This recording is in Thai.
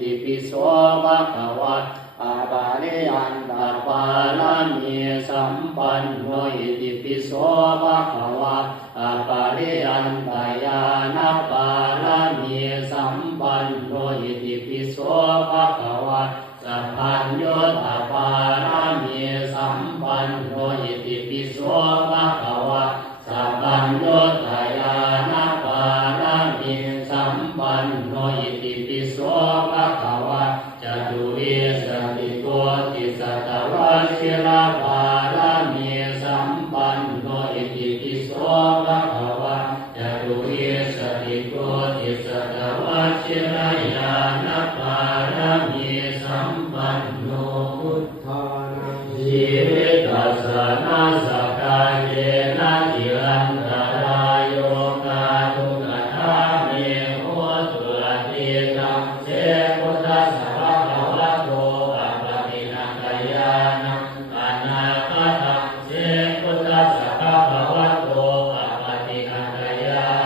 ติปิโสภะคะวะอาบาลิอันตปาลามีสัมปันโนอิติปิโสภะคะวะอาบาลิอันตญาณปาลามีสัมปันโนอิติปิโสภะคะวะสัพพัญโยธา